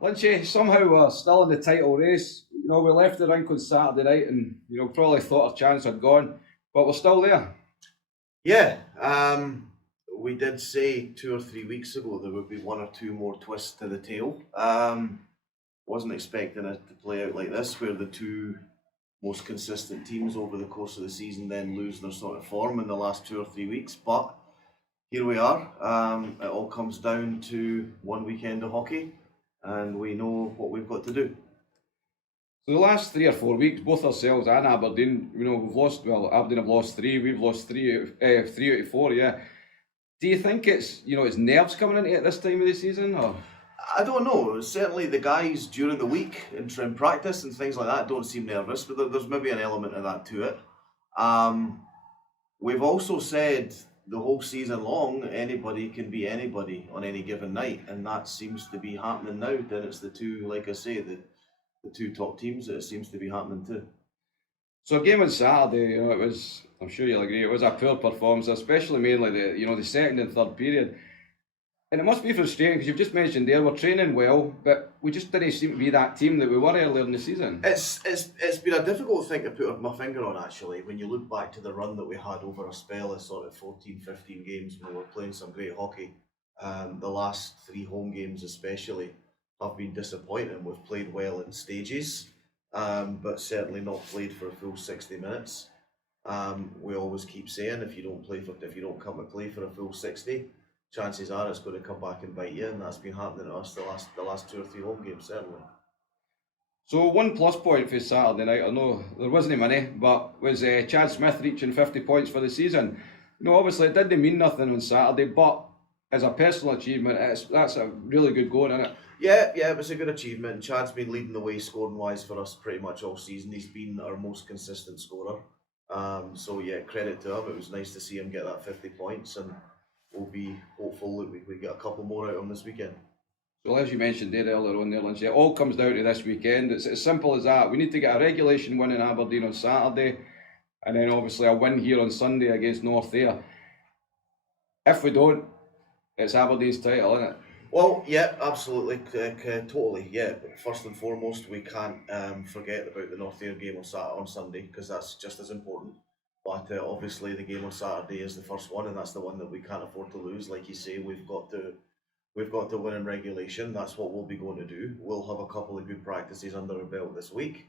Lynchy, somehow we're still in the title race. We left the rink on Saturday night and, probably thought our chance had gone, but we're still there. Yeah, we did say 2 or 3 weeks ago there would be one or two more twists to the tail. Wasn't expecting it to play out like this, where the two most consistent teams over the course of the season then lose their sort of form in the last 2 or 3 weeks. But here we are. It all comes down to one weekend of hockey, and we know what we've got to do. So the last 3 or 4 weeks, both ourselves and Aberdeen, we've lost. Well, Aberdeen have lost three. We've lost three out of four. Yeah. Do you think it's nerves coming into it this time of the season, or? I don't know. Certainly the guys during the week in practice and things like that don't seem nervous, but there's maybe an element of that to it. We've also said the whole season long, anybody can be anybody on any given night, and that seems to be happening now. Then it's the two, like I say, the two top teams that it seems to be happening to. So a game on Saturday, it was. I'm sure you'll agree. It was a poor performance, especially mainly the second and third period. And it must be frustrating because you've just mentioned there we're training well, but we just didn't seem to be that team that we were earlier in the season. It's been a difficult thing to put my finger on, actually, when you look back to the run that we had over a spell of sort of 14, 15 games when we were playing some great hockey. The last three home games especially have been disappointing. We've played well in stages, but certainly not played for a full 60 minutes. We always keep saying if you don't come and play for a full 60, chances are it's going to come back and bite you, and that's been happening to us the last 2 or 3 home games, certainly. So one plus point for Saturday night, I know there wasn't many, but was Chad Smith reaching 50 points for the season. Obviously it didn't mean nothing on Saturday, but as a personal achievement, that's a really good goal, isn't it? Yeah, it was a good achievement. Chad's been leading the way scoring-wise for us pretty much all season. He's been our most consistent scorer. So yeah, credit to him. It was nice to see him get that 50 points, and we'll be hopeful that we get a couple more out of him this weekend. So as you mentioned there earlier on there, Lynch, it all comes down to this weekend. It's as simple as that. We need to get a regulation win in Aberdeen on Saturday, and then obviously a win here on Sunday against North Ayr. If we don't, it's Aberdeen's title, isn't it? Well, yeah, absolutely, totally, yeah. But first and foremost, we can't forget about the North Ayr game on Sunday, because that's just as important. But obviously, the game on Saturday is the first one, and that's the one that we can't afford to lose. Like you say, we've got to win in regulation. That's what we'll be going to do. We'll have a couple of good practices under our belt this week.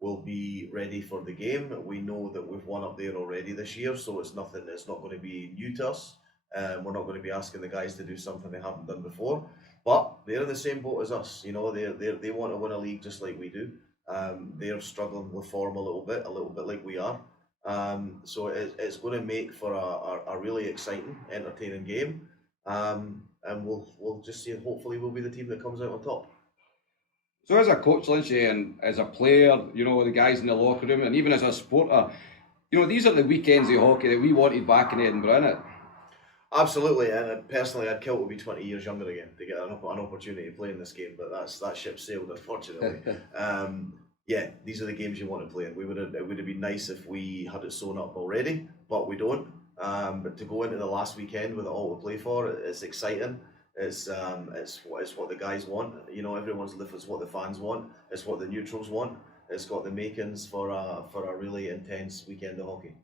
We'll be ready for the game. We know that we've won up there already this year, so it's not going to be new to us. We're not going to be asking the guys to do something they haven't done before, but they're in the same boat as us. They want to win a league just like we do. They're struggling with form a little bit like we are. So it's going to make for a really exciting, entertaining game, and we'll just see. Hopefully, we'll be the team that comes out on top. So as a coach, Lynchy, and as a player, the guys in the locker room, and even as a supporter, these are the weekends of hockey that we wanted back in Edinburgh, innit? Absolutely, and personally, I'd kill to be 20 years younger again to get an opportunity to play in this game, but that ship sailed, unfortunately. Yeah, these are the games you want to play in. It would have been nice if we had it sewn up already, but we don't. But to go into the last weekend with it all to play for, it's exciting. It's what the guys want. It's what the fans want. It's what the neutrals want. It's got the makings for a really intense weekend of hockey.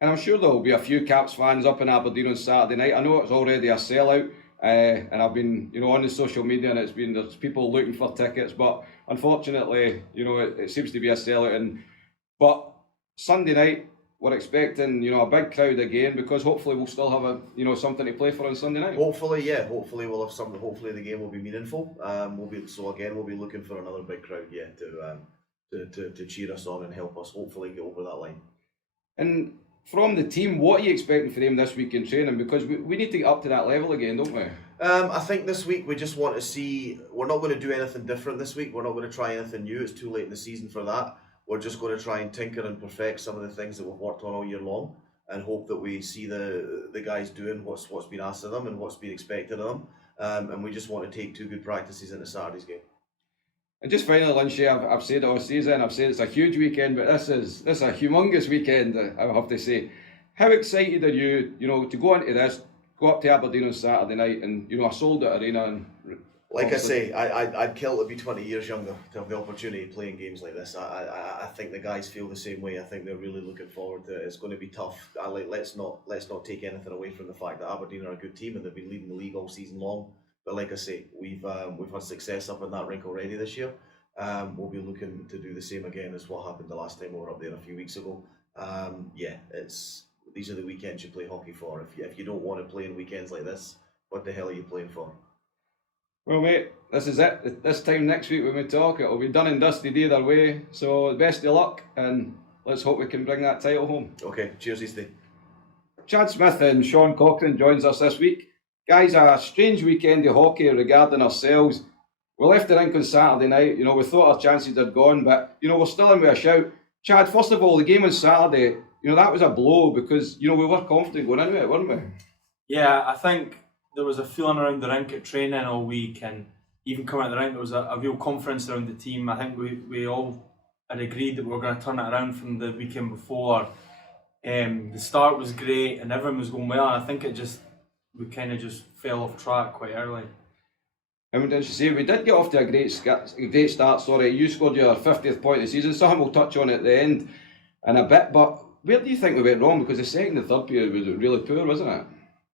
And I'm sure there will be a few Caps fans up in Aberdeen on Saturday night. I know it's already a sellout, and I've been, on the social media, and there's people looking for tickets, but unfortunately, it seems to be a sellout. But Sunday night, we're expecting, a big crowd again, because hopefully we'll still have something to play for on Sunday night. Hopefully, yeah. Hopefully we'll have something. Hopefully the game will be meaningful. We'll be looking for another big crowd, yeah, to cheer us on and help us hopefully get over that line. And from the team, what are you expecting for them this week in training? Because we need to get up to that level again, don't we? I think this week we just want to see. We're not going to do anything different this week. We're not going to try anything new. It's too late in the season for that. We're just going to try and tinker and perfect some of the things that we've worked on all year long, and hope that we see the guys doing what's been asked of them and what's been expected of them. And we just want to take two good practices into Saturday's game. And just finally, Lynchy, I've said all season, I've said it's a huge weekend, but this is a humongous weekend, I have to say. How excited are you, to go into this, go up to Aberdeen on Saturday night, and a sold-out arena, and Like I say, I'd kill to be 20 years younger to have the opportunity to play in games like this. I think the guys feel the same way. I think they're really looking forward to it. It's going to be tough. Let's not take anything away from the fact that Aberdeen are a good team and they've been leading the league all season long. But like I say, we've had success up in that rink already this year. We'll be looking to do the same again as what happened the last time we were up there a few weeks ago. These are the weekends you play hockey for. If you don't want to play in weekends like this, what the hell are you playing for? Well, mate, this is it. This time next week when we talk, it'll be done and dusted either way. So best of luck, and let's hope we can bring that title home. Okay, cheers, Easty. Chad Smith and Sean Cochrane joins us this week. Guys, a strange weekend of hockey regarding ourselves. We left the rink on Saturday night. We thought our chances had gone, but we're still in with a shout. Chad, first of all, the game on Saturday, that was a blow because we were confident going into it, weren't we? Yeah, I think there was a feeling around the rink at training all week, and even coming out the rink, there was a real confidence around the team. I think we all had agreed that we were going to turn it around from the weekend before. The start was great and everything was going well, and I think we kind of just fell off track quite early. And didn't you say we did get off to a great start? Sorry, you scored your 50th point of the season. Something we'll touch on at the end in a bit. But where do you think we went wrong? Because the second and third period was really poor, wasn't it?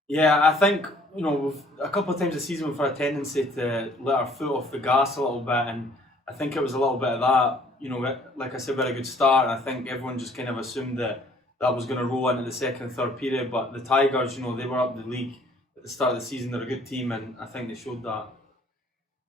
Yeah, I think we've a couple of times this season we've had a tendency to let our foot off the gas a little bit, and I think it was a little bit of that. Like I said, we had a good start, and I think everyone just kind of assumed that was going to roll into the second and third period. But the Tigers, they were up the league at the start of the season. They're a good team, and I think they showed that.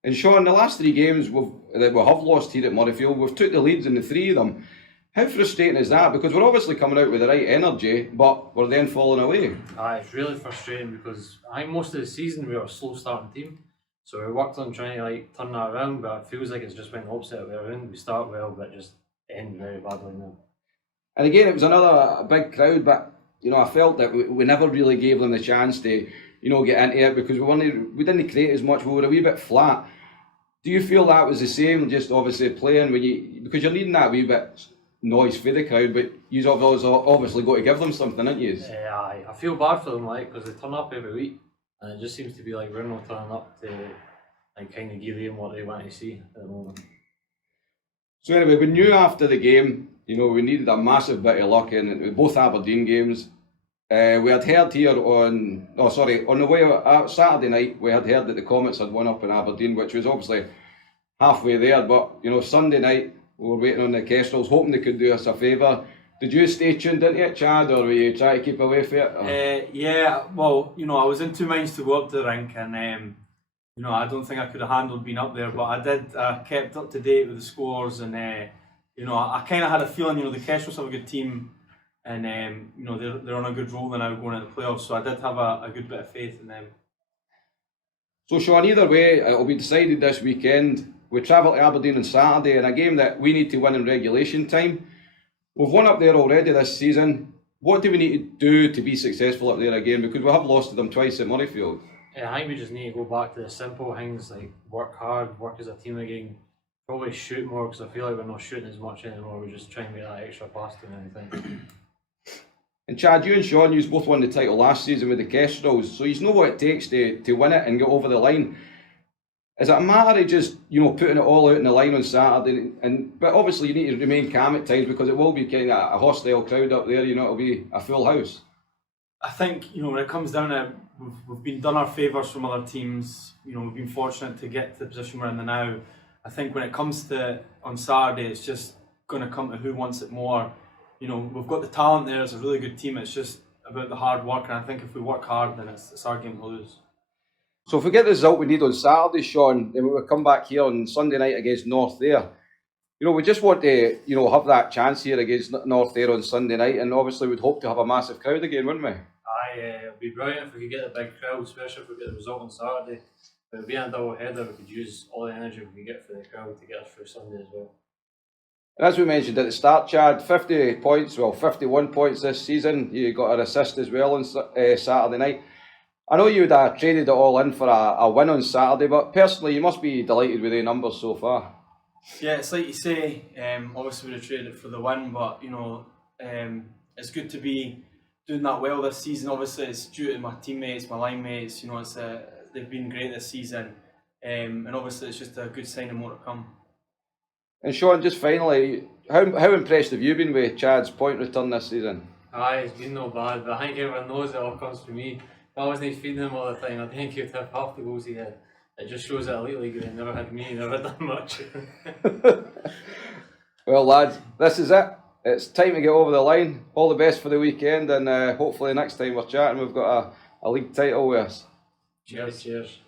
And Sean, the last three games that we have lost here at Murrayfield, we've took the leads in the three of them. How frustrating is that? Because we're obviously coming out with the right energy, but we're then falling away. It's really frustrating because I think most of the season we were a slow starting team. So we worked on trying to turn that around, but it feels like it's just went the opposite way around. We start well, but just end very badly now. And again, it was another big crowd, but I felt that we never really gave them the chance to get into it because we didn't create as much. We were a wee bit flat. Do you feel that was the same? Just obviously playing because you're needing that wee bit noise for the crowd, but you've obviously got to give them something, haven't you? Yeah, I feel bad for them, because they turn up every week, and it just seems to be like we're not turning up to kind of give them what they want to see at the moment. So anyway, we knew after the game, we needed a massive bit of luck in both Aberdeen games. We had heard here on the way out Saturday night, we had heard that the Comets had won up in Aberdeen, which was obviously halfway there, but Sunday night, we were waiting on the Kestrels, hoping they could do us a favour. Did you stay tuned into it, Chad, or were you trying to keep away from it? Yeah, well, I was in two minds to go up to the rink, and I don't think I could have handled being up there, but I did. I kept up to date with the scores, and I kind of had a feeling, the Kestrels have a good team, and they're on a good roll now going into the playoffs, so I did have a good bit of faith in them. So Sean, either way, it'll be decided this weekend. We travel to Aberdeen on Saturday in a game that we need to win in regulation time. We've won up there already this season. What do we need to do to be successful up there again? Because we have lost to them twice at Murrayfield. Yeah, I think we just need to go back to the simple things like work hard, work as a team again, probably shoot more because I feel like we're not shooting as much anymore. We're just trying to get that extra pass to anything. And Chad, you and Sean, you both won the title last season with the Kestrels, so you know what it takes to win it and get over the line. Is it a matter of just putting it all out in the line on Saturday? But obviously you need to remain calm at times because it will be kind of a hostile crowd up there. It'll be a full house. I think when it comes down to it, we've been done our favours from other teams. We've been fortunate to get to the position we're in now. I think when it comes to on Saturday, it's just going to come to who wants it more. We've got the talent there. It's a really good team. It's just about the hard work, and I think if we work hard, then it's our game to lose. So if we get the result we need on Saturday, Sean, then we'll come back here on Sunday night against North there. We just want to, have that chance here against North there on Sunday night, and obviously we'd hope to have a massive crowd again, wouldn't we? It'd be brilliant if we could get a big crowd, especially if we get the result on Saturday. But if we had a double header, we could use all the energy we could get for the crowd to get us through Sunday as well. As we mentioned at the start, Chad, 51 points this season. You got an assist as well on Saturday night. I know you would have traded it all in for a win on Saturday, but personally you must be delighted with the numbers so far. Yeah, it's like you say, obviously we'd have traded it for the win, but it's good to be doing that well this season. Obviously it's due to my teammates, my line mates, they've been great this season. and obviously it's just a good sign of more to come. And Sean, just finally, how impressed have you been with Chad's point return this season? Aye, it's been no bad, but I think everyone knows it all comes from me. If I wasn't feeding him all the time, I think he'd have half the goals he had. It just shows that Elite League, he never had me, never done much. Well, lads, this is it. It's time to get over the line. All the best for the weekend, and hopefully next time we're chatting, we've got a league title with us. Cheers.